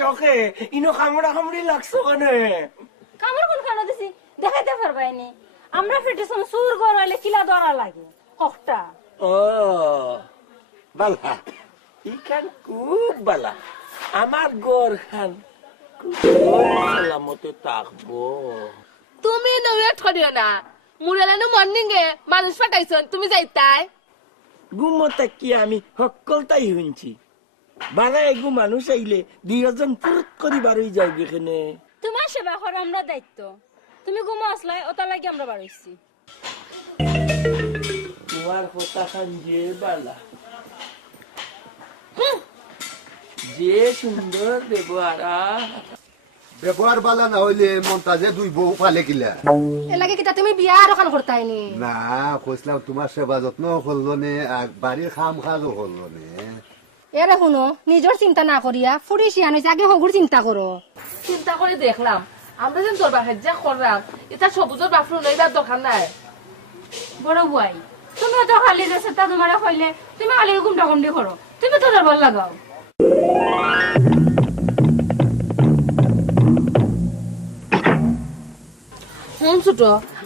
চোখে ইনো খামড়া খামড়ি লাগছো কেন? কামড় কোন খানা দিছি দেখাইতে পারবাইনি। আমরা ফেটেছন সুর গরাইলে কিলা দরা লাগে হকটা। ও বালা ইখান খুব বালা। আমার গোর খান সালামতে থাকবো। তুমি নয়া ঠড়িও না মুরালানো মর্নিং এ মানুষ পাঠাইছন তুমি যাইতাই। গুমতে কি আমি সকলটাই শুনছি। বালা এগু মানুষ আইলে দুইজন পুরুত করি বারই যাও এখানে। তোমার সেবা করা আমরা দায়িত্ব। তুমি ঘুমো আসলাই ওটা লাগি আমরা বাড়াইছি। তোমার কথা খান যে বালা, যে সুন্দর ব্যবহার। ব্যবহার বালা না হইলে মন্তাজে দুই বউ পালে কিলা এলাকে কিটা তুমি বিয়া আর ওখান করতাইনি না? কইছিলাম তোমার সেবা যত্ন করলো নে, বাড়ির খাম খাজও করলো নে। এরে শুনো নিজের চিন্তা না করিয়া ফুরি শিয়ান হয়েছে আগে হগুর চিন্তা করো। চিন্তা করে দেখলাম আমরা যেন তোর বাহাজ্যা করলাম এটা সবুজের বাফরু নইবার দরকার নাই। বড় বুয়াই তুমি তো খালি যাচ্ছে তা তোমার কইলে তুমি খালি গুমটা গুমটি করো। তুমি তো ভাল লাগাও। ছোট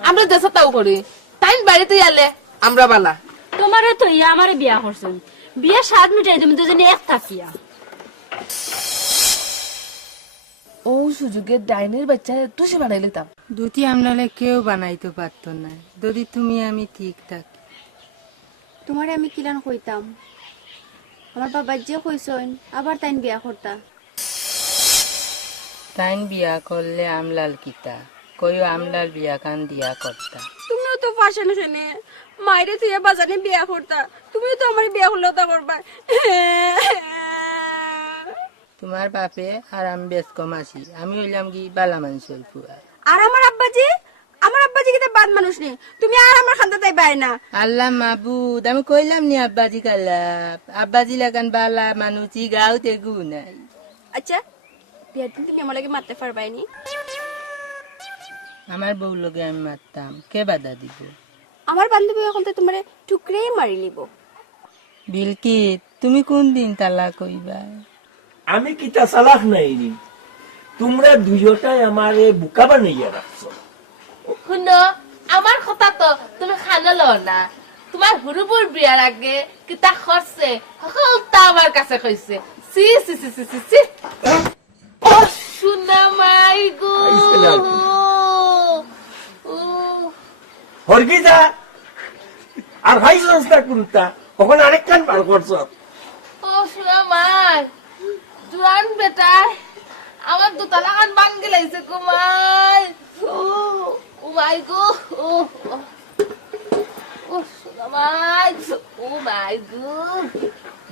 আমরা দেশে তাও করি তাই বাড়িতে আলে আমরা বালা। তোমারে তো ইয়া আমারে বিয়া করছেন, বিয়া 7 মিটাই তুমি দুজনে এক থাকিয়া। ও সুযোগে ডাইনের বাচ্চা টুসি বানাই লিতাম। দুটি আমলালে কেউ বানাইতে পারত না যদি তুমি আমি ঠিক থাকি। তোমারে আমি কিলান কইতাম আমার বাবা যে কইছইন আবার তাইন বিয়া করতা। তাইন বিয়া করলে আমলাল কিতা কইও আমলাল বিয়া কান দিয়া করতা। তুমিও তো ফাশন শুনে মাইরে তুই বাজানে বিয়া করতা। তুমিও তো আমার বিয়া হলো তা করবা। তোমার বাপে আর আমি বেশ কম আছি, আমি হইলাম কি বালা মানুষের ফুয়া। আর আমার আব্বাজি কিতা বাদ মানুষ নেই। তুমি আর আমার খান্দা তাই বাই না। আল্লাহ মাবুদ আমি কইলাম নি আব্বাজি কালাপ আব্বাজি লাগান বালা মানুষই গাঁওতে গু নাই। আচ্ছা বিয়ার দিন তুমি আমার লাগে মারতে পারবাইনি? আমার বউ লগে আমি মারতাম, কে বাধা দিব? আমার বান্ধবী এখন তো তোমারে টুকরেই মারি লিব। বিলকি তুমি কোন দিন তালাক কইবা? আমি কিতা চালাক নাই নি, তোমরা দুজটাই আমারে বুকা বানাইয়া রাখছো। শুনো আমার কথা তো তুমি গেল না তোমার হুরুপুর বিয়ার আগে কিতা খরছে সকলটা আমার কাছে কইছে সি সি সি সি সি সি ও সোনা মাই গো ও হরগিজা আর ভাই সংস্থা কোনটা কখন আরেকখান বার করছ ও সোনা মাই জুয়ান বেটা আমার দুতলা কান ভাঙ্গি লাইছে কুমাই ও মাই গো ও ও সোনা মাই ও মাই গো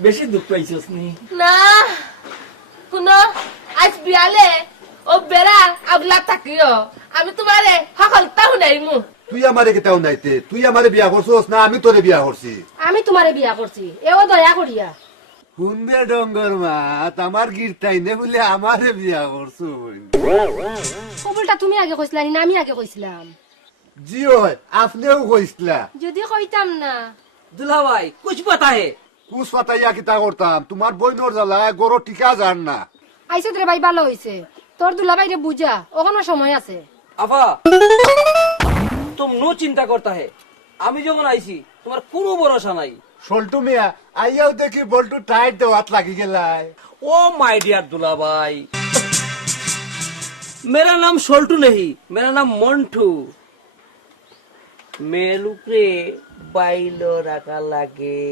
বেশি দুঃখ পাইছস নি না শুনো আজ বিয়ালে ও বেড়া আগলা থাকিও আমি তোমারে সকলটা শুনাইমু তুই আমারে কেটাও নাইতে তুই আমারে বিয়া করছস না আমি তোরে বিয়া করছি আমি তোমারে বিয়া করছি এও দয়া করিয়া শুনবে ডঙ্গর মা আমার গিরটাই নে বলে আমারে বিয়া করছো কবুলটা তুমি আগে কইছিলা না আমি আগে কইছিলাম জি হয় আপনিও কইসলা যদি কইতাম না দুলা ভাই কুছ পাতা হে কুস পাতাইয়া কিতা করতাম তোমার বইনর জ্বালায় গরো টিকা যান না আইসে রে ভাই ভালো হইছে তোর দুলা ভাইরে বুঝা ওখানে সময় আছে আফা তুম নো চিন্তা করতা হে আমি যখন আইছি তোমার কোনো ভরসা নাই সল্টু মিয়া আইয়াও দেখি বল্টু টাইট দেওয়াত লাগি গেলাই ओ माय डियर दुला भाई मेरा नाम सोल्टू नहीं मेरा नाम मंटू মেলুকে বাইলো রাখা লাগে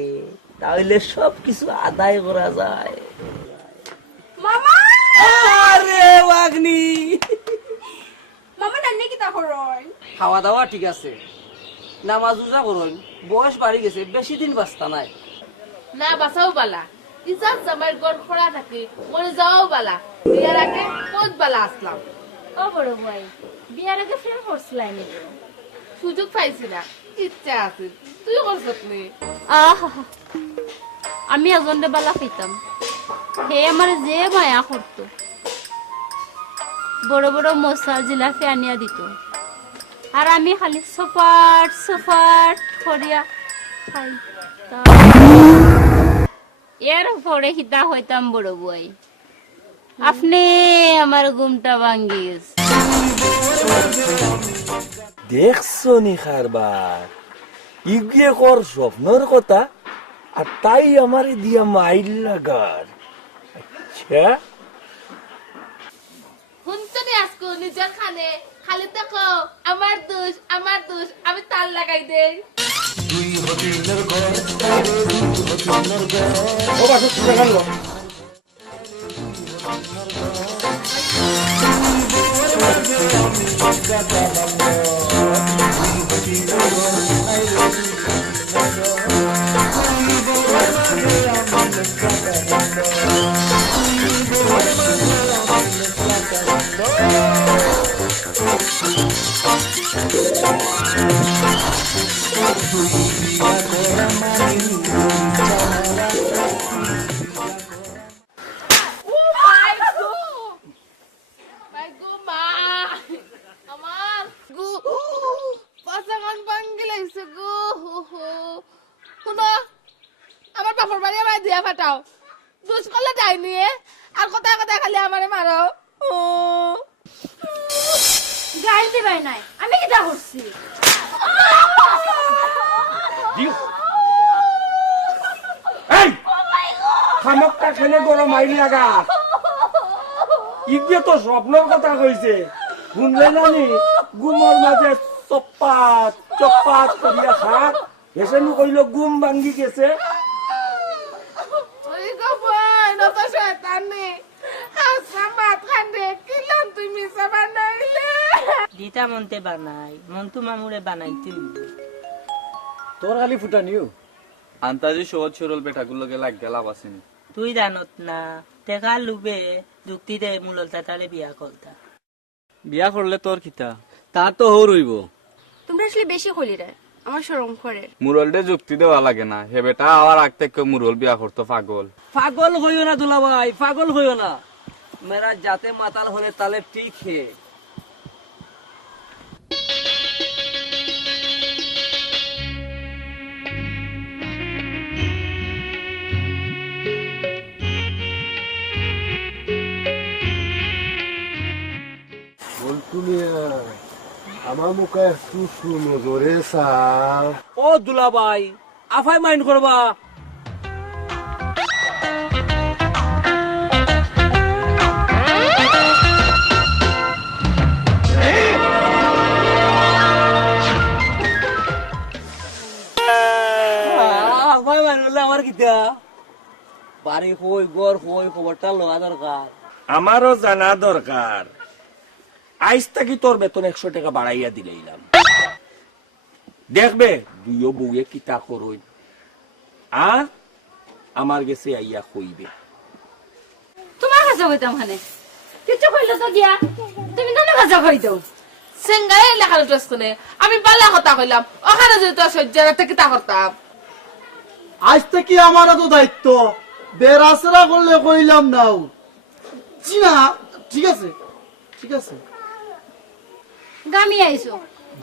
তাহলে সব কিছু আদায় করা যায় মামা আরে ওয়াগনি মামা নান্নে কিতা করন খাওয়া দাওয়া ঠিক আছে নামাজ রোজা করুন বয়স বাড়ি গেছে বেশি দিন বাঁচতা নাই না বাসাও বালা ইজাত জামাইর গড় খোলা থাকে মরে যাওয়াও বালা বিয়ার আগে বহুত বালা আসলাম ও বড় ভাই বিয়ার আগে ফের করছিলাই নাকি সুযোগ পাইছি না ইচ্ছা আছে তুই করছত নি আহা আমি একজনরে বালা পেতাম হে আমার যে মায়া করতো বড় বড় মশা জিলাপি আনিয়া দিত আর আমি খালি সপাট সপাট করিয়া খাইতাম এর পরে হিতা হইতাম বড় বই আপনি আমার ঘুমটা ভাঙ্গিস দেখছো নি খারবার ইগিয়ে কর স্বপ্নর কথা আর তাই আমার দিয়া মাইল লাগার আচ্ছা হুনতনি আজকো নিজের খানে খালি দেখো আমার দোষ আমি তাল লাগাই দেই ও বাসু তুই গেল মাই গো মা আমার গো পাসাগান ভাঙ্গি লাইছে গো শুনো আমার বাপর বাড়ি আমার দিয়া ফাটাও দুষ করলে যাই নিয়ে আর কথা কথা খালি আমারে মারো গাইল দিবাই নাই আমি কিতা করছি এই খামকটা খেলে গরম মাইল লাগা ইগিয়ে তো স্বপ্নর কথা কইছে শুনলে নানি গুমর মাঝে চপাত চপাত করিয়া খাত হেসেনু কইল গুম ভাঙ্গি গেছে ওই গো বই নত শয়তানি হাসা মাত খান্দে কিলাম তুই মিছা বানাইলে দিতা মনতে বানাই মন্তু মামুরে বানাইতে তোর খালি ফুটা নিও আন্তাজি সহজ সরল বেটাগুলোকে লাগ লাভ আসেনি তুই জানত না টেকা লুবে যুক্তি দে মূলতা তালে বিয়া করতা বিয়া করলে তোর কিতা তার তো হৌ রইব তোমরা আসলে বেশি হলি রে আমার শরম করে মুরলডে যুক্তি দেওয়া লাগে না হে বেটা আবার আগ থেকে মুরল বিয়া করতো পাগল পাগল হইও না দুলা ভাই পাগল হইও না মেরা যাতে মাতাল হলে তালে ঠিক হে বল্টু মিয়া আমাকে একটু সুনজরে চাও। ও দুলাভাই আফাই মাইন্ড করবা আফাই মাইন্ড করলে আমার কিতা বাড়ি হই গড় হই খবরটা লওয়া দরকার। আমারও জানা দরকার। আইজ থাকি তোর বেতন 100 টাকা বাড়াইয়া দিলাম, দেখবে দুইও বউয়ে কিতা করই, আর আমার গেছে আইয়া কইবে। তোমার কাছে কইতাম হানে কিছু কইলো তো গিয়া তুমি নানা কাছে কই দাও। সেঙ্গাই লেখার ড্রেস কোনে আমি পাল্লা কথা কইলাম, ওখানে যদি তোর সহ্য থেকে তা করতাম। আজ থেকে আমার তো দায়িত্ব, বেরাসরা করলে কইলাম নাও। জি না, ঠিক আছে ঠিক আছে। গামি আইছো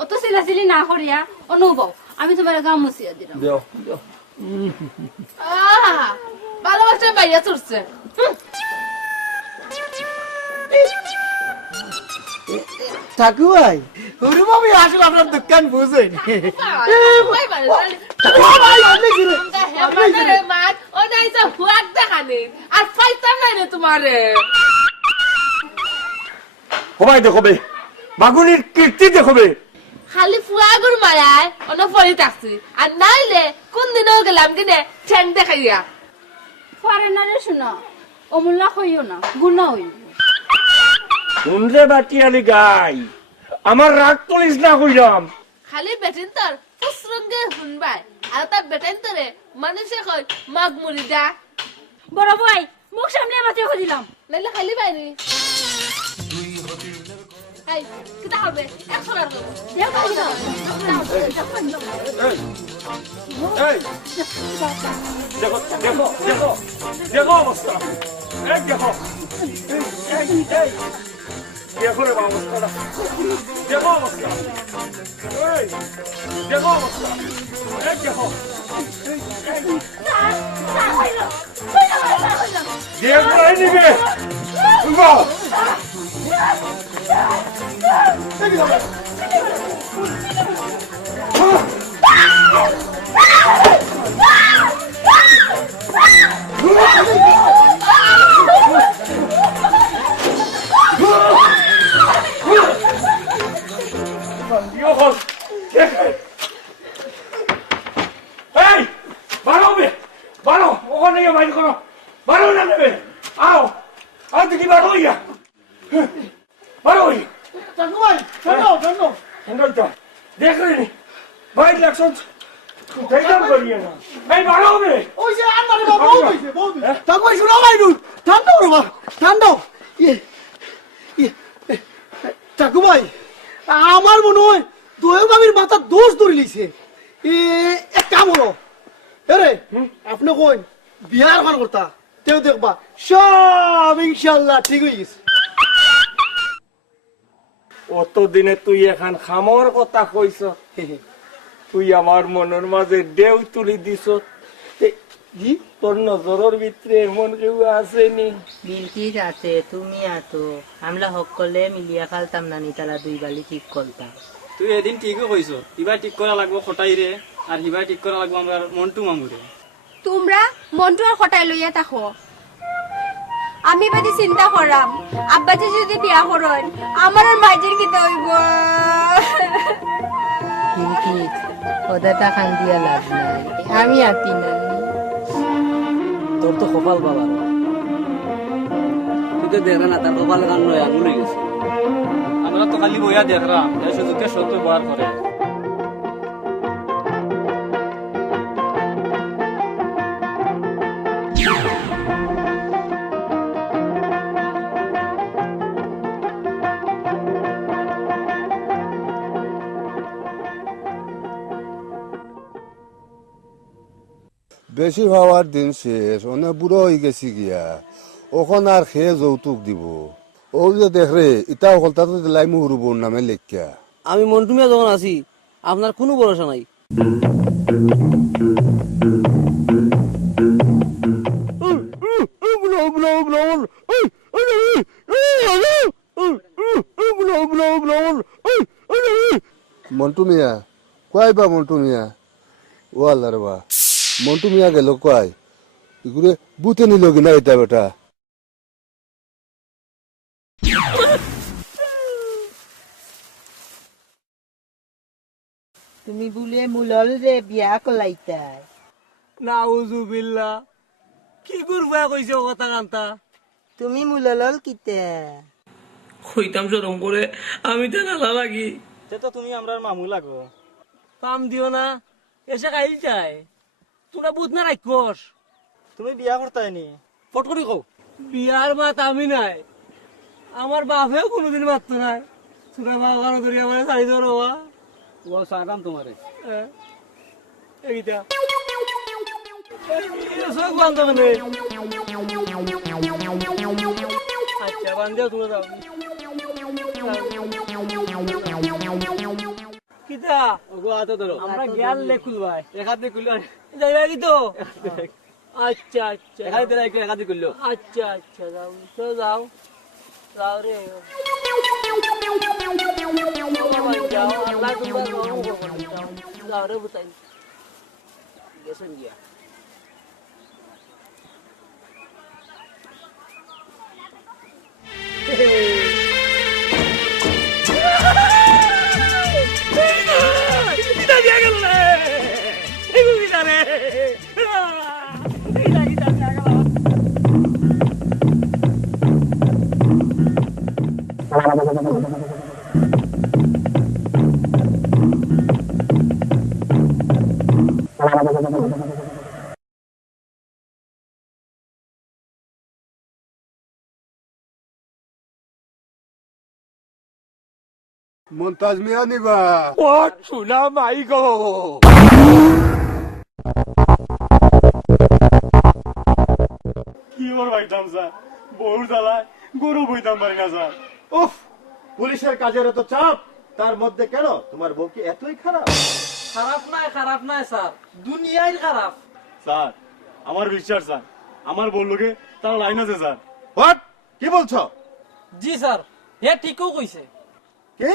অত চিলাচিলি না করিয়া অনুভব আমি তোমার গাম মুছিয়া দিলাম। দেও দেও। ভালোবাসা বাইরে চড়ছে। ঠাকু ভাই, ওরে বাবু আসলে আপনার দোকান বুঝেন। আর পাইতাম নাই রে তোমারে। সবাই দেখবে বাগুনির কীর্তি দেখবে। খালি ফুয়াগুর মারায় অন্য পরি থাকছি, আর নাইলে কোন দিনও গেলাম কিনে ঠ্যাং দেখাইয়া। ফরেনারে শুনো অমূল্যা কইও না গুণা হইল। শুনরে বাটিয়ালি গাই, আমার রাগ তুলিস না কইলাম। খালি বেটেন তোর ফুসরঙ্গে শুনবাই, আর তার বেটেন তোরে মানুষে কই মাগ মুড়ি দা। বড় ভাই মুখ সামনে মাতিয়ে দিলাম। নাইলে খালি বাইনি এই কিতা হবে 100 টাকা দেবো। এই, দেখো দেখো দেখো দেখো অবস্থা, এই দেখো, এই দেখো রে অবস্থাটা, দেখো অবস্থা, এই দেখো অবস্থা, এই দেখো, দেখো নিবে বাহ। এই বারো হবে, বারো ওখানে গিয়ে বাইর করো, বারো না নেবে, আও আও দেখি বারো হইয়া, বারো হই। ঠাকু ভাই, ঠান্ডাও ঠান্ডাও। দেখ রে ভাই ইলেকশন দেখলাম করিয়ে না, এই বারো হবে। ওই যে আর মানে বাবু হইছে, বউ হইছে। ঠাকু ভাই শুনো ভাই, ঠান্ডাও রে বা, ঠান্ডাও। ঠাকু ভাই, আমার মনে হয় দোয়েগামীর মাথা দোষ ধরে লিছে। এক কাম হলো, এরে আপনি কই বিয়ার খান করতা, তেও দেখবা সব ইনশাল্লাহ ঠিক হয়ে গেছে। অতদিনে তুই এখন খামর কথা কইস, তুই আমার মনের মাঝে ঢেউ তুলি দিস। তোর নজরের ভিতরে এমন কেউ আসেনি? বিলকিস আছে, তুমি আছো, আমরা সকলে মিলিয়া খালতাম না নিতালা দুই বালি ঠিক করতাম। তুই এদিন ঠিকই কইছো, ইবার ঠিক করা লাগবো খটাই রে, আর হিবার ঠিক করা লাগবো আমরা মন্টু মামুরে। তোমরা মনটো আর খটাই লইয়া থাকো, আমি বাদে চিন্তা করাম। আব্বাজি যদি বিয়া করেন আমার আর মাইজের কি হইব? বিলকিস ওদাটা খান দিয়া লাভ নাই, আমি আতি না। তোর তো কপাল বাবা, তুই তো দেখ না তার কপাল গান নয় আঙুল হয়ে গেছে। আমরা তো খালি বইয়া দেখলাম, এই সুযোগকে সত্য বার করে। বেশি ভাবার দিন শেষ, অনেক বুড়ো হয়ে গেছি গিয়া, ওখন আর খেয়ে যৌতুক দিব। ও যে দেখ রে ইটা হলতা তো দিলাই মুহুর বোন নামে লেখিয়া। আমি মন্টু মিয়া যখন আছি আপনার কোনো ভরসা নাই। মন্টু মিয়া কয় বা মন্টু মিয়া ও আল্লাহ রে বা মন্টু মিয়া গেল কয় এগুলো বুতে নিল কিনা এটা বেটা তুমি বলে মুলল রে বিয়া কলাইতাই নাউজুবিল্লা কি করবা কইছো কথা কান্তা তুমি মুলল কিতা হইতাম শরম করে আমি তো নালা লাগি তে তো তুমি আমরার মামু লাগো পাম দিও না এসে খাইল চাই তোরা বুঝ না রাখোস তুমি বিয়া করতাই নি ফট করে কও বিয়ার মাত আমি নাই আমার বাপেও কোনোদিন মারতো নাই তোরা বাবা ধরে আমার চাই ধরবা ও সারাম তোমারে এইটা সব বন্ধ করে আচ্ছা বান্ধেও তুমি যাও কিতা ওগো আতো ধরো আমরা গেল লেখুল ভাই এক হাত দিয়ে খুললো যাইবা কি তো আচ্ছা আচ্ছা এক হাত দিয়ে এক হাত দিয়ে খুললো আচ্ছা আচ্ছা যাও তো যাও যাও রে যাও আল্লাহ তোমার যাও রে বুতাই গেছেন গিয়া মন্তাজ মিয়া নিবা ও চুলা মাই গো কি ওর ভাইতাম স্যার বহুর জ্বালায় গরু বইতাম পারি না স্যার উফ পুলিশের কাজের এত চাপ তার মধ্যে কেন তোমার বউ কি এতই খারাপ? খারাপ নাই স্যার দুনিয়ায় খারাপ স্যার আমার বিশ্বাস স্যার আমার বললোকে তার লাইন আছে স্যার হোয়াট কি বলছো? জি স্যার হে ঠিকও কইছে কি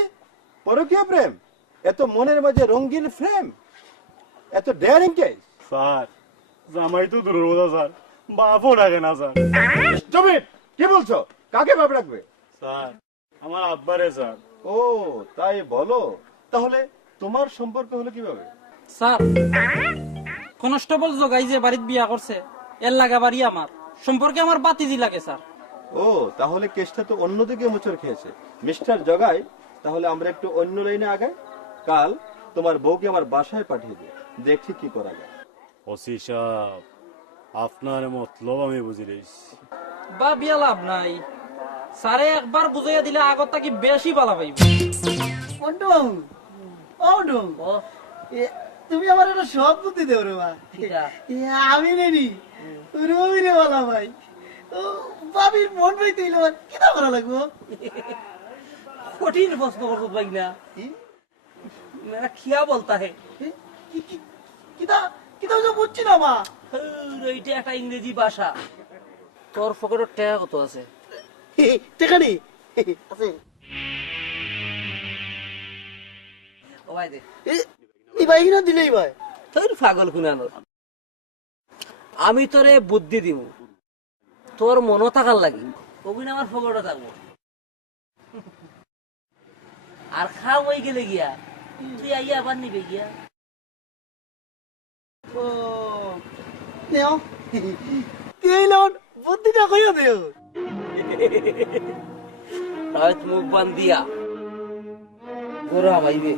পরকীয় প্রেম? এত মনের মাঝে রঙিন ফ্রেম, এত ডেয়ারিং কেস? স্যার জামাই তো দূরের কথা স্যার বাপও ডাকে না স্যার Stop it! কি বলছো? কাকে বাপ রাখবে? স্যার আমার আব্বারে স্যার ও তাই বলো, তাহলে তোমার সম্পর্ক হলো কিভাবে? স্যার কনস্টেবল জগাই যে বাড়িতে বিয়া করছে এর লাগা বাড়ি আমার সম্পর্কে আমার বাতিজি লাগে স্যার। ও তাহলে কেসটা তো অন্যদিকে মোচড় খেয়েছে মিস্টার জগাই। তাহলে আমরা একটু অন্য লাইনে আগাই। কাল তোমার বউকে আমার বাসায় পাঠিয়ে দিও, দেখি কি করা যায়। ওসি সাহেব আপনার মতলব আমি বুঝি রইছি। বা বিয়া লাভ নাই স্যারে একবার বুঝাইয়া দিলে আগত থাকি বেশি বালা পাইব। মন্টু বাবু ও মন্টু তুমি আমার একটা সব বুদ্ধি দেও রে বা আমি নেনি রবি রে বলা ভাই বাবির মন বইতে এলো কিতা করা লাগবো? কঠিন প্রশ্ন করছো ভাই না মেরা খিয়া বলতা হে কিতা কিতা বুঝছি না মা। এইটা একটা ইংরেজি ভাষা। তোর পকেটের টাকা কত আছে? টাকা নেই আছে ও ভাই দে এই ভাই না দিলেই ভাই তোর পাগল কুনানো। আমি তোরে বুদ্ধি দিব, তোর মনও থাকার লাগি ওগুন আমার পকেটে থাকবো। আর খাও হয়ে গেলে গিয়া তুই আইয়া আবার নিবে গিয়া। ও নেও তুই লোন বুদ্ধিটা কইয়া দেও। রাত মুখ বান্ধিয়া গরু হামাইবে,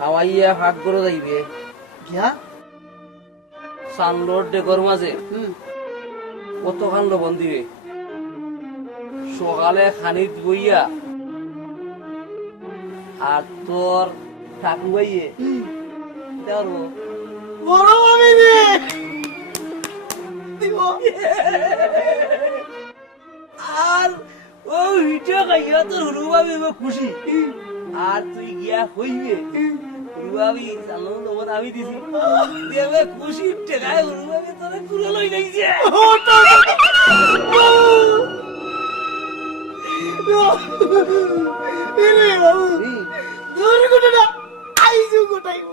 হামাইয়া হাত গরু যাইবে গিয়া সানলোর ডেকর মাঝে কতখান লবণ দিবে। সকালে খানিত বইয়া আর তোর ঠাকুর বাইয়ে দেওয়ার বড় আমি রে দিব আর ও ভিডিও খাইয়া তোর হুরুবাবি খুশি। আর তুই গিয়া হইবে হুরুবাবি জানো লবণ আমি দিছি দেবে খুশি টেকায় হুরুবাবি তোরে কুলে লই যাইছে। দূর ঘটনা আইজু গোটাইব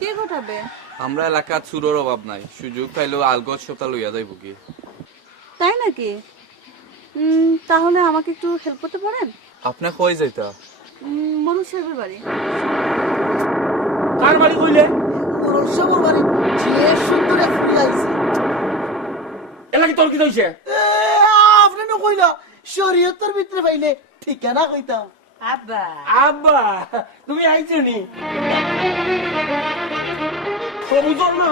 কে ঘটাবে? আমরা এলাকা চুরোর অভাব নাই, সুযোগ পাইলেও আলগত সপ্তাহ লইয়া যাইব কি। তাই নাকি? তাহলে আমাকে একটু হেল্প করতে পারেন? আপনি কই যাইতা? মরু সাহেবের বাড়ি। কার বাড়ি কইলে? মোরল সাহেবের বাড়ি যে সুন্দর এক ফুল আইছে এলাকি তোর কি হইছে? আপনি না কইলা শরীয়তের ভিতরে পাইলে ঠিকানা কইতাম। আব্বা আব্বা তুমি আইছো নি? বুঝল না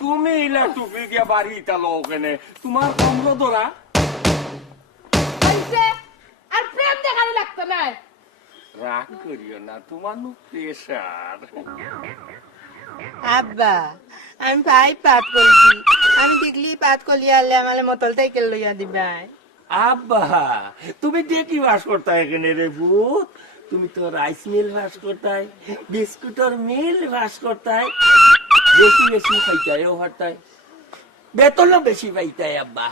তুমি ইলা টুপি দিয়া বাড়ি ইতালো ওখানে তোমার কমল ধরা আইছে আর প্রেম দেখানো লাগতো না। রাগ করিও না, তোমার নু প্রেশার। আব্বা আমি ভাই পাত করছি, আমি দেখলি পাত কলিয়া আলে আমার মতল থেকে লইয়া দিবাই। আব্বা তুমি দেখি বাস করতা এখানে রে ভূত, তুমি তো রাইস মিল বাস করতাই, বিস্কুটের মিল বাস করতাই, বেশি বেশি খাইতাই ও হারতাই, বেতনও বেশি পাইতাই আব্বা।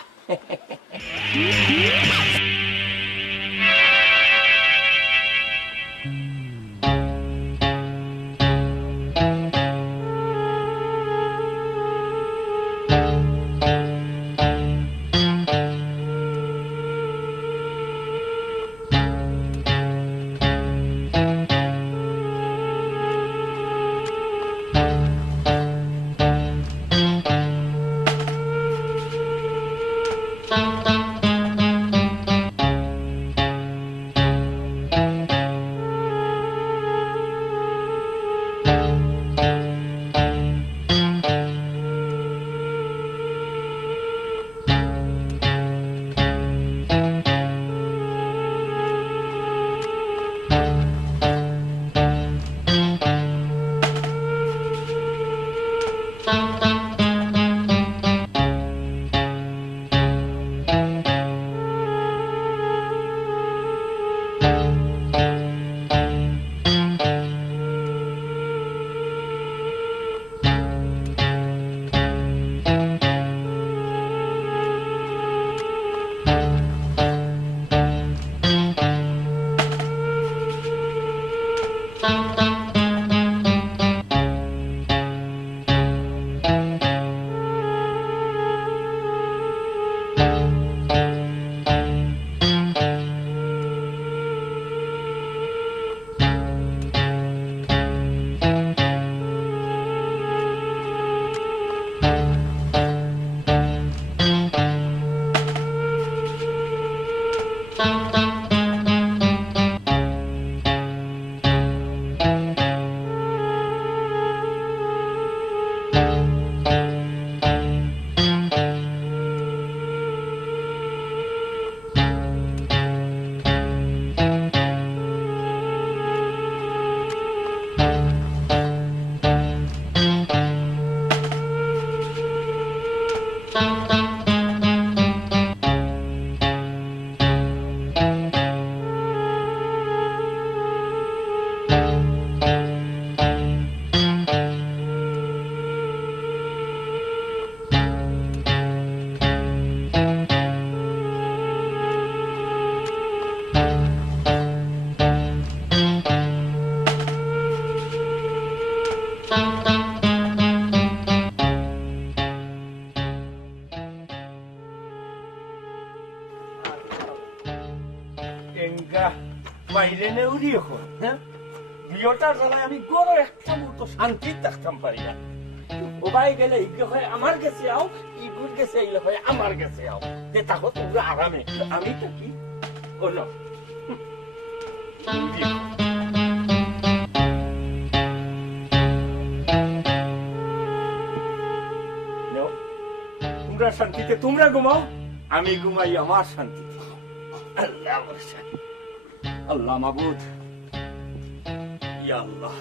বাইরে নেউরি এখন, হ্যাঁ বিয়েটার জ্বালায় আমি গড় একটা মতো শান্তি থাকতাম পারি না। ও ভাই গেলে ইগে হয় আমার কাছে আও, ইগুর গেছে আইলে হয় আমার কাছে আও, যে তাকো তোমরা আরামে, আমি তো কি হলো তোমরা শান্তিতে তোমরা ঘুমাও, আমি ঘুমাই আমার শান্তিতে। আল্লাহ ভরসা, আল্লাহ মাবুদ, ইয়া আল্লাহ।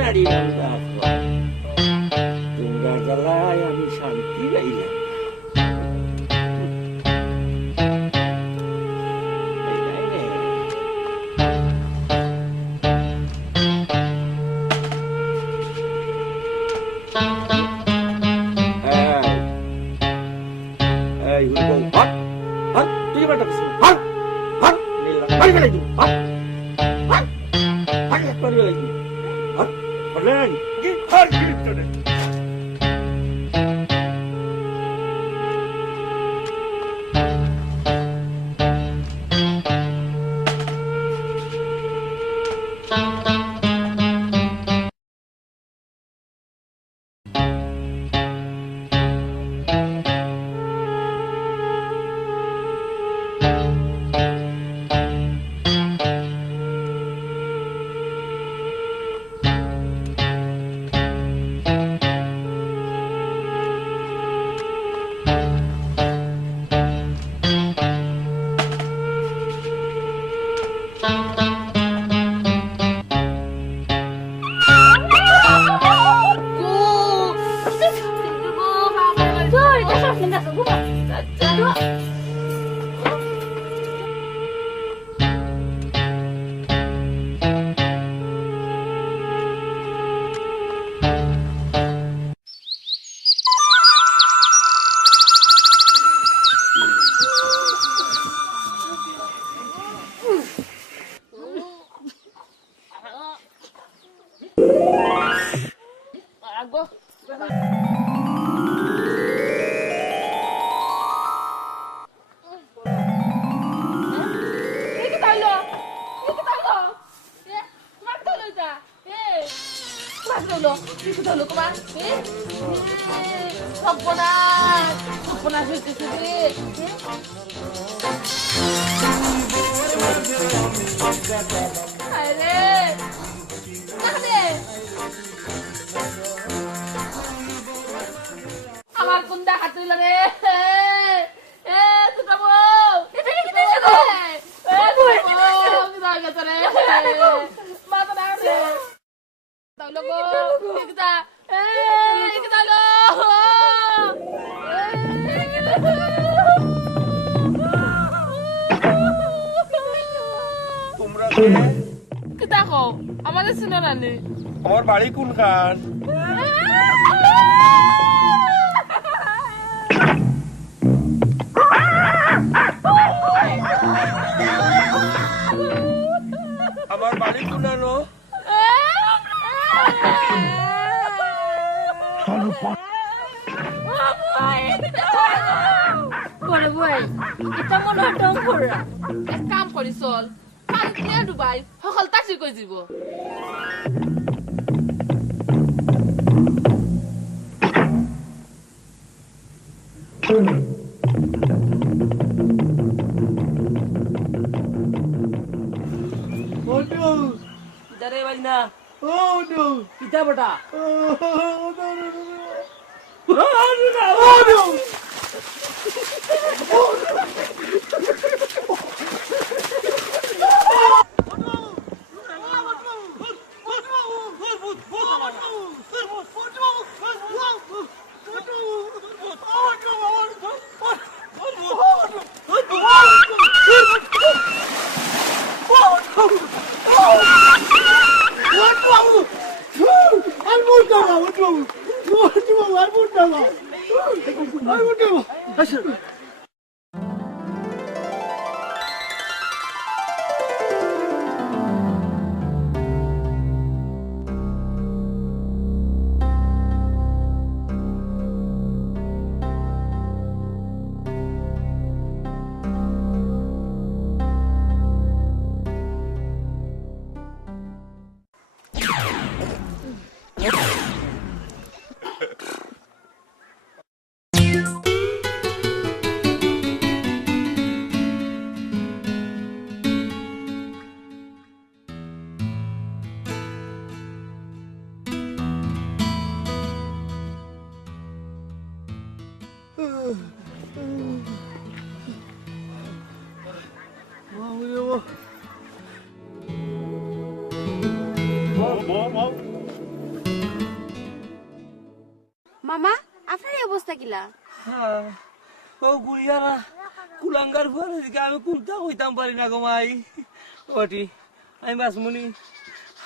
নারী রান্দা তোমরা জ্বালায় আমি শান্তি পাইলাম। আমার কোন দেখা তুইল রে এ তুটা বউ মাথা না রে তাহলে গো একদা একদা গো তোমরা কি দেখো আমাদের শুনো না নে আমার বাড়ি কোনখান? আমার বাড়ি কোনানো? বড় ভাই এটা মনে হয় নাটক করা এক কাম কৰি চল পানীত নে ডুবাই সকল তাচি কৈ দিব দারে ভাই না Oh no! কিতা বটা Oh no! মামা আপনার এই অবস্থা কিলা ও গুড়িয়ারা কুলাঙ্গার পরে আমি কুলতা কইতাম পারি না গমাই ওটি আমি বাসমুনি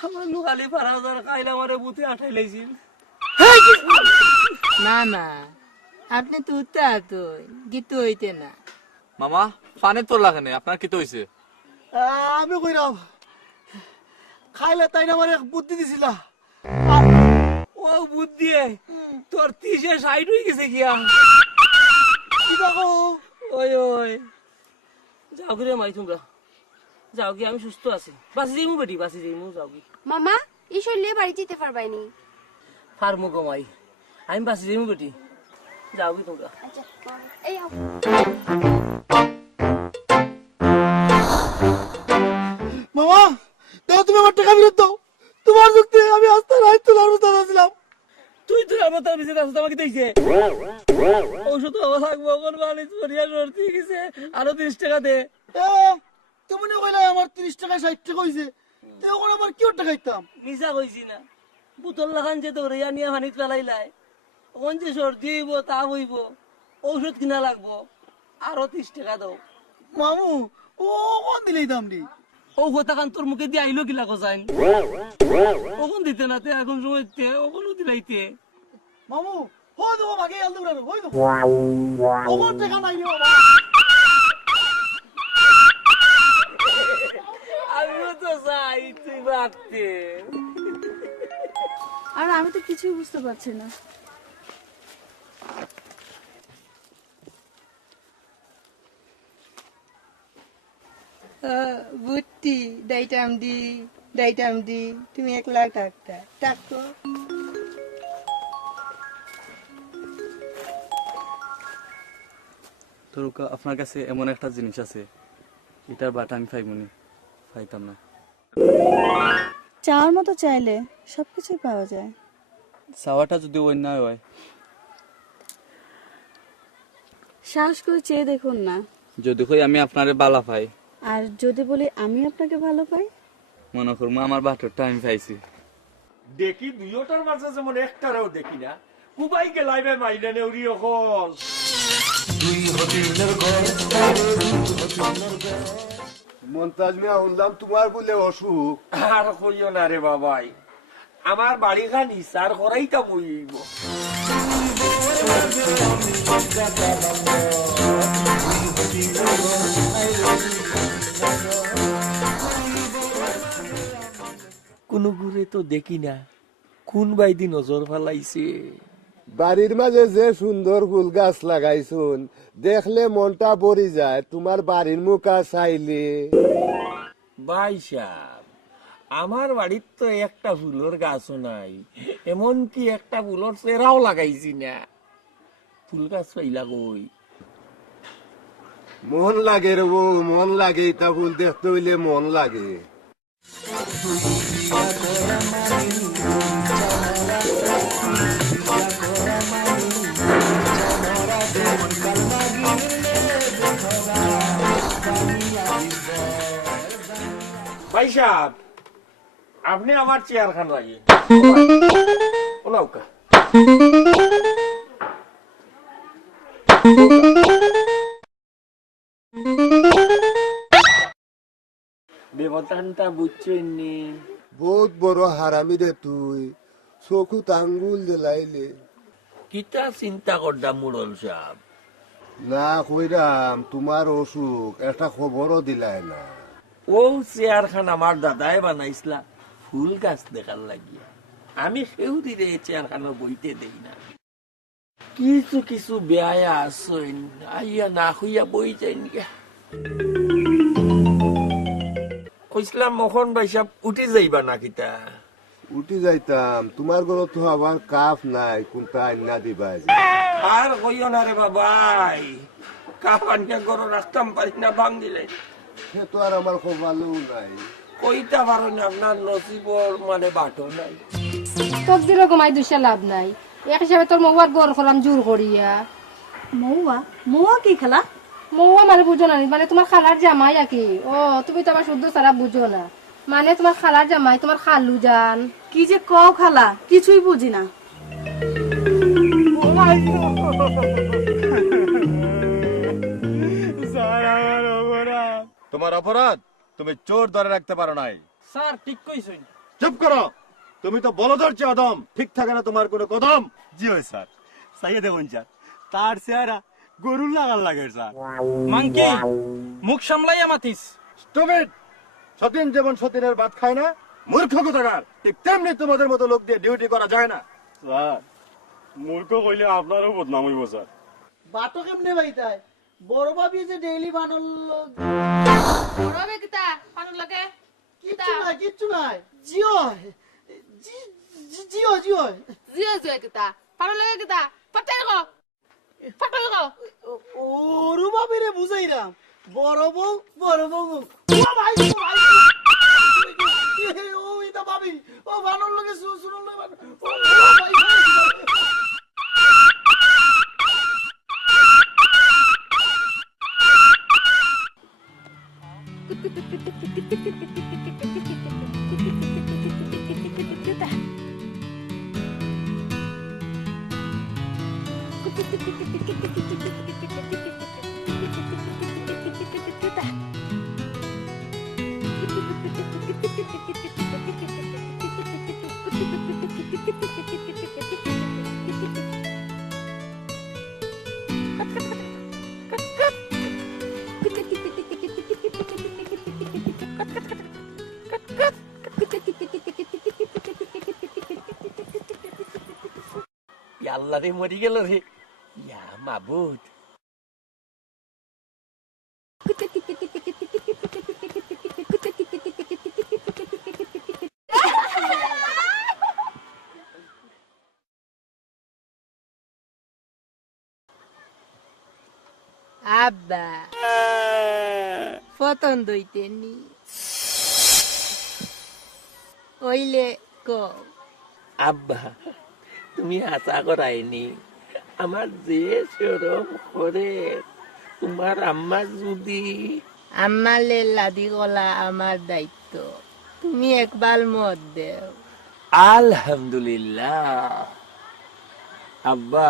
আমার নুকালি 5,000 খাইলে আমারে বুতে আঠাই লাইছিল মামা আপনি তো উত্তা তো গীত হইতে না মামা ফানে তোর লাগে না আপনার কি তো হইছে আমি কইরাম খাইলে তাই না আমার এক বুদ্ধি দিছিলা ও বুদ্ধি তোর 30-60 হয়ে গেছে গিয়া কি দেখো ওই ওই যাও রে মাই তোমরা যাও কি আমি সুস্থ আছি বাসি যাইমু বেটি বাসি যাইমু যাও কি মামা এই শরীরে বাড়ি যেতে পারবাইনি ফার্মু গমাই আমি বাসি যাইমু বেটি যাও কি তোমরা আচ্ছা এই আও মামা দাও তুমি আমার টাকা ফেরত দাও তোমার যুক্তি আমি আস্তে রাইত তোলার মতো ছিলাম তুই তো আমার তার বিজে রাস্তা আমাকে দেখছে ঔষধ থাকবো কোন বালিশ পরিয়া সর্দি গেছে আরো 30 টাকা দে তুমি না কইলা আমার 30 টাকা 60 টাকা হইছে তো এখন আবার কি টাকা খাইতাম মিছা কইছি না বুতল লাগান যে দৌড়িয়া নিয়ে পানিত পেলাইলাই কোন যে সর্দি হইব তা হইব ঔষধ কিনা লাগবো আরো 30 টাকা দাও মামু ও কোন দিলেই দাম দি ও কথা কান তোর মুখে দিয়ে আইলো কিলা কসাইন ওখন দিতে না তে এখন সময়তে ওখনও দিলাইতে মামু হই দেবো ভাগে আল দেবো হই দেবো ওখন টাকা নাই রে বাবা আমিও তো চাই তুই ভাবতে আর আমি তো কিছুই বুঝতে পারছি না বুদ্ধি দাইটাম দি তুমি 1 লাখ টাকা টাকো তোর আপনার কাছে এমন একটা জিনিস আছে এটার বাট আমি পাইতাম না চাওয়ার মতো চাইলে সবকিছুই পাওয়া যায় চাওয়াটা যদি অন্যায় হয় সাহস করে চেয়ে দেখুন না যদি কই আমি আপনারে বালা পাই আর যদি বলি আমি আপনাকে ভালো পাই মনে করবো আমার বাটরটা আমি পাইছি দেখি দুইটার মাঝে যেমন একটারেও দেখি না কুবাই গেলাইবে মাইলে নেউরি অকল মন্তাজ মিয়া শুনলাম তোমার বলে অসুখ আর কইও না রে বাবাই আমার বাড়ি খান হিসার করাইতা বইব কোনো ঘুরে তো দেখি না কোন বাইদি নজর ফেলাইছে বাড়ির মাঝে যে সুন্দর ফুল গাছ লাগাইছুন দেখলে মনটা ভরি যায় তোমার বাড়ির মুখা চাইলে। ভাই সাহেব, আমার বাড়ির তো একটা ফুলের গাছও নাই, এমনকি একটা ফুলের চেরাও লাগাইছি না। ফুল গাছ পাইলা কই? মন লাগে রে বউ, মন লাগে, এটা ফুল দেখতে হইলে মন লাগে। ভাই সাহেব, আপনি আমার চেয়ার খান লাগিয়ে ওনাউকা। ব্যবধানটা বুঝছেন নি? বহুত বড় হারামি রে তুই, চকুত আঙ্গুল দিলাইলে। কিতা চিন্তা করতাম মুরল সাহেব? না কইরাম তোমার অসুখ, একটা খবরও দিলাই না। ও চেয়ার খান আমার দাদাই বানাইছিলা ফুল গাছ দেখার লাগিয়া। আমি সেও দিলে চেয়ার খানো বইতে দেই না। কিছু কিছু বেয়া আসেন, আইয়া না হইয়া বই যাই গিয়া। কইসলাম মোহন ভাই সাহেব উঠে যাইবা না কিতা? উঠি যাইতাম, তোমার ঘরে তো আবার কাপ নাই, কোনটা আইনা দিবা? আর কইও না রে বাবাই, কাপ আনকে গরো রাখতাম পারি না ভাঙ্গিলে। সে তো আর আমার কপালেও নাই। কইতা পারো না, আপনার নসিবর মানে বাটো নাই। তোর দিলে ঘুমাই দুসা লাভ নাই, এক হিসাবে তোর মৌয়ার গড় করলাম জোর করিয়া। মৌয়া মৌয়া কি খেলা? মৌয়া মানে বুঝো না, মানে তোমার খালার জামাই আর কি। ও তুমি তো আমার শুদ্ধ সারা বুঝো না, মানে তোমার খালার জামাই, তোমার খালু জান। কি যে কও খালা, কিছুই বুঝি না। তোমার অপরাধ তুমি চোর ধরে রাখতে পারো নাই। স্যার ঠিক কইছেন। চুপ করো, তুমি তো বলদর চেয়ে অদম, ঠিক থাকে না তোমার কোনো কদম। জি হয় স্যার, চাইয়ে দেখুন স্যার, তার চেহারা গরুর লাগার লাগে স্যার। মাংকি মুখ সামলাইয়া মাতিস। স্টুপিড! সতীন যেমন সতীনের ভাত খায় না, মূর্খ কোথাকার, ঠিক তেমনি তোমাদের মতো লোক দিয়ে ডিউটি করা যায় না। স্যার, মূর্খ কইলে আপনারও বদনাম হইব স্যার। বাটো কেমনে বাইতায়? বড় ভাবি যে ডেইলি বানল। বড় হবে কিতা পানুর লাগে কিচ্ছু নাই, কিচ্ছু নাই। জিও জিও জিও জিও জিও কিতা পানুর লাগে কিতা পাটাই গো পাটাই গো। ওরু ভাবি রে বুঝাইরাম, বড় বউ ও ভাই ও ভাই, ও এটা ভাবি, ও বানর লাগে শুনুন না, ও ভাই। আল্লাহ রে, মরি গেল রে, ইয়া মাবুদ। আব্বা পছন্দ হইতেনি ওইলে কো। আব্বা, তুমি আশা করাইনি, আমার যে শরম করে। তোমার আম্মা যদি আমালে লাদি গলা আমার দায়িত্ব, তুমি একবার মত দেও। আলহামদুলিল্লাহ। আব্বা,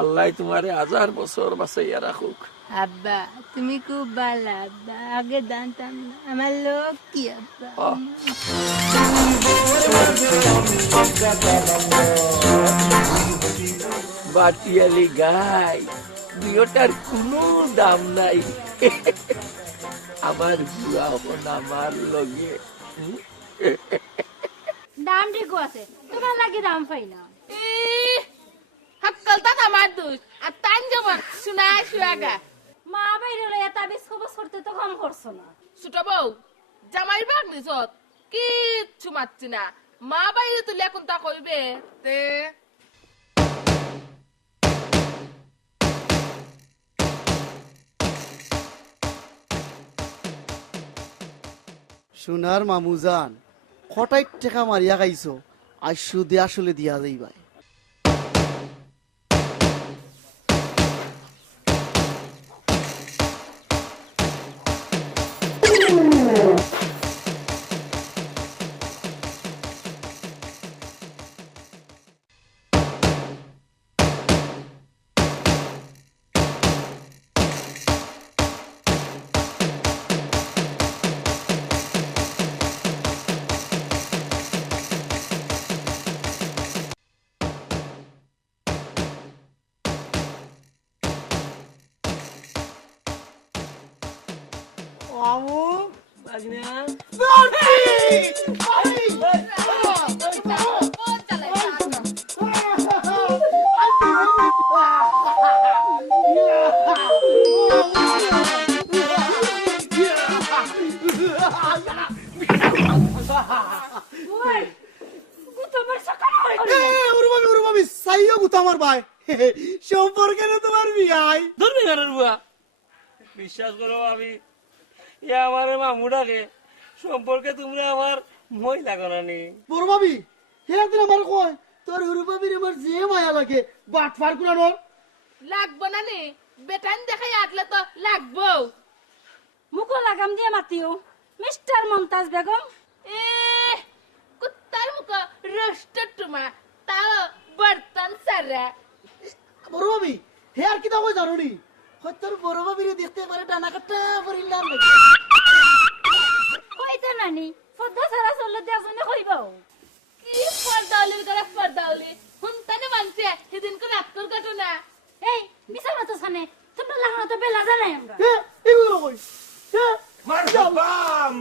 আল্লাহ তোমারে 1000 বছর বাঁচাইয়া রাখুক। আব্বা তুমি খুব ভালো আব্বা, আগে জানতাম না, আমার লোক কি আব্বা। বাটিয়ালি গাই, বিয়েটার কোনো দাম নাই। আমার বুড়া হন আমার লগে। দাম ঠিক আছে, তোমার লাগে দাম পাই না। হাত আসলটা আমার দোষ আর তান যেমন শোনায় শুয়াগা মা বাইরে লইয়া তাবিজ খবর করতে তো কম করছো না। ছোট বউ জামাই ভাগ নিছত কিচ্ছু মারছি না মা বাইরে তুলে এখন তা কইবে তে সোনার মামুজান কটাই টাকা মারিয়া খাইছো আর সুদে আসলে দিয়া যাইবাই। সম্পর্কে তোমার বিয়াই ধরবে ঘরের বুয়া বিশ্বাস করো আমি আমার মামুটাকে সম্পর্কে তোমরা আমার মই লাগো না নি বড় ভাবি একদিন আমার কয় তোর হুরু ভাবির আমার যে মায়া লাগে বাট ফার কুরানোর লাগবো না নে বেটান দেখাই আটলে তো লাগবো মুখো লাগাম দিয়ে মাতিও মিস্টার মমতাজ বেগম। এ কুত্তার মুখ রষ্ট টুমা তাও বর্তন সারা বড় ভাবি হে আর কি দাও জানোনি তোর বড় ভাবির দেখতে পারে ডানা কাটা পরিলাম কইতে নানি ফদ্দা সারা চললে দেজনে কইবাও কি ফরদাউলির করে ফরদাউলি হুনতানে মানছে সেদিন করে আত্মর ঘটনা এই বিছানা তো সানে তোমরা লাগানো তো বেলা জানাই আমরা এগুলো কই মারহাবা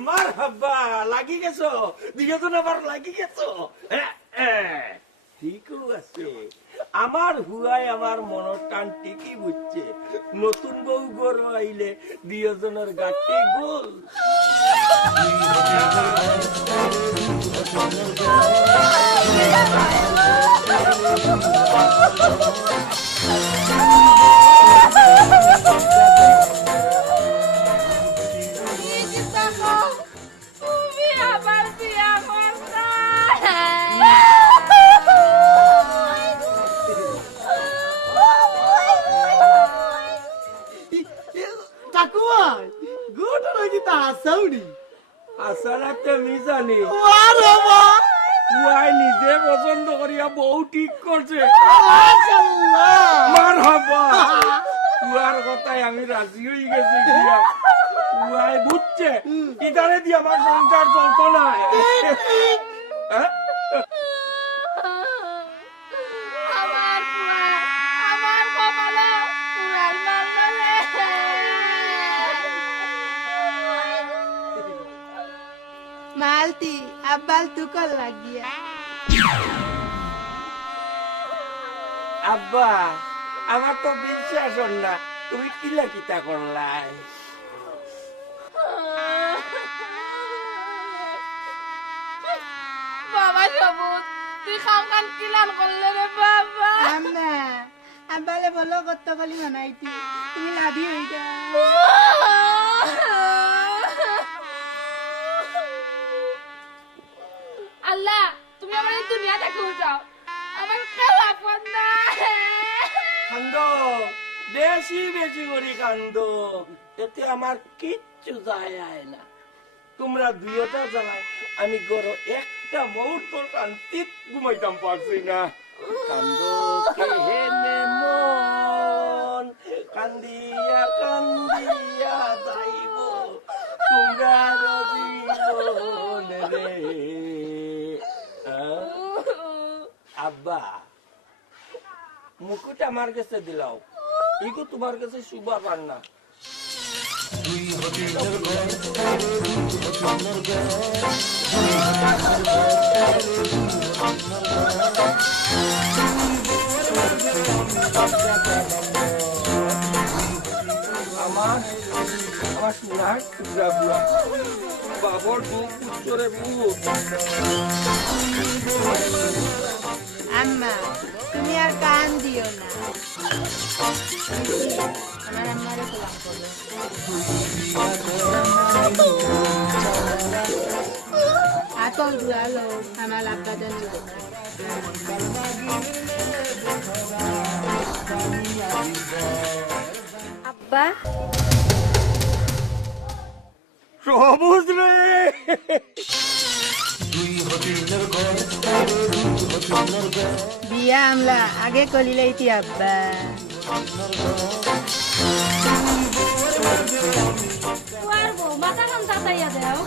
মারহাবা লাগি গেছো দুজন আবার লাগি গেছো ঠিকও আছে আমার হুয়াই আমার মনের টান ঠিকই বুঝছে নতুন বউ গরু আইলে দুজনের গাটি গোল তুমি আবার বিয়া করতা ঠাকুমাই গুড নাকি তা আসাউনি আসলে মিজানি বাবা হুয়াই নিজে পছন্দ করিয়া বউ ঠিক করছে মাশাআল্লাহ মারহাবা হুয়ার কথায় আমি রাজি হয়ে গেছি গিয়া হুয়াই বুঝছে ইদারে দিয়ে আমার সংসার চলতো না আমার পুয়া আমার কপালে পুরাল মারলে মালতি আব্বাল তুকল লাগিয়া আব্বা আমার তো বিশ্বাস হল না তুমি কিলা কিতা করলাই বাবা সবুজ তুই খান কিলান করলে রে বাবা আম্মা আব্বালে বলো কত কলি মানাইতি তুমি লাভি হইতা আল্লাহ তুমি আমার এই দুনিয়া থেকে উঠাও আমার কেউ আপন না কান্দ বেশি বেশি করে কান্দ এতে আমার কিচ্ছু যায় আয় না তোমরা দুইটা জ্বালায় আমি গরো একটা মুহূর্ত শান্তিত ঘুমাইতাম পারছি না কান্দ কেহেনে মন কান্দিয়া কান্দিয়া যাইব তোমরা জীবন রে আব্বা মুকুট আমার কাছে দিলাও ইগো তোমার কাছে শুভ রান্না আমার আমার সোনার টুকরা বুয়া বাবর বুক উত্তরে বুক আম্মা তুমি আর কান দিও না আমার আম্মারে সালাম করো আতল দুয়ালো আমার আব্বা জানি আব্বা সবুজ রে বিয়া আমলা আগে কলিলে ইতি আব্বা মাথা খান তাতাইয়া দেও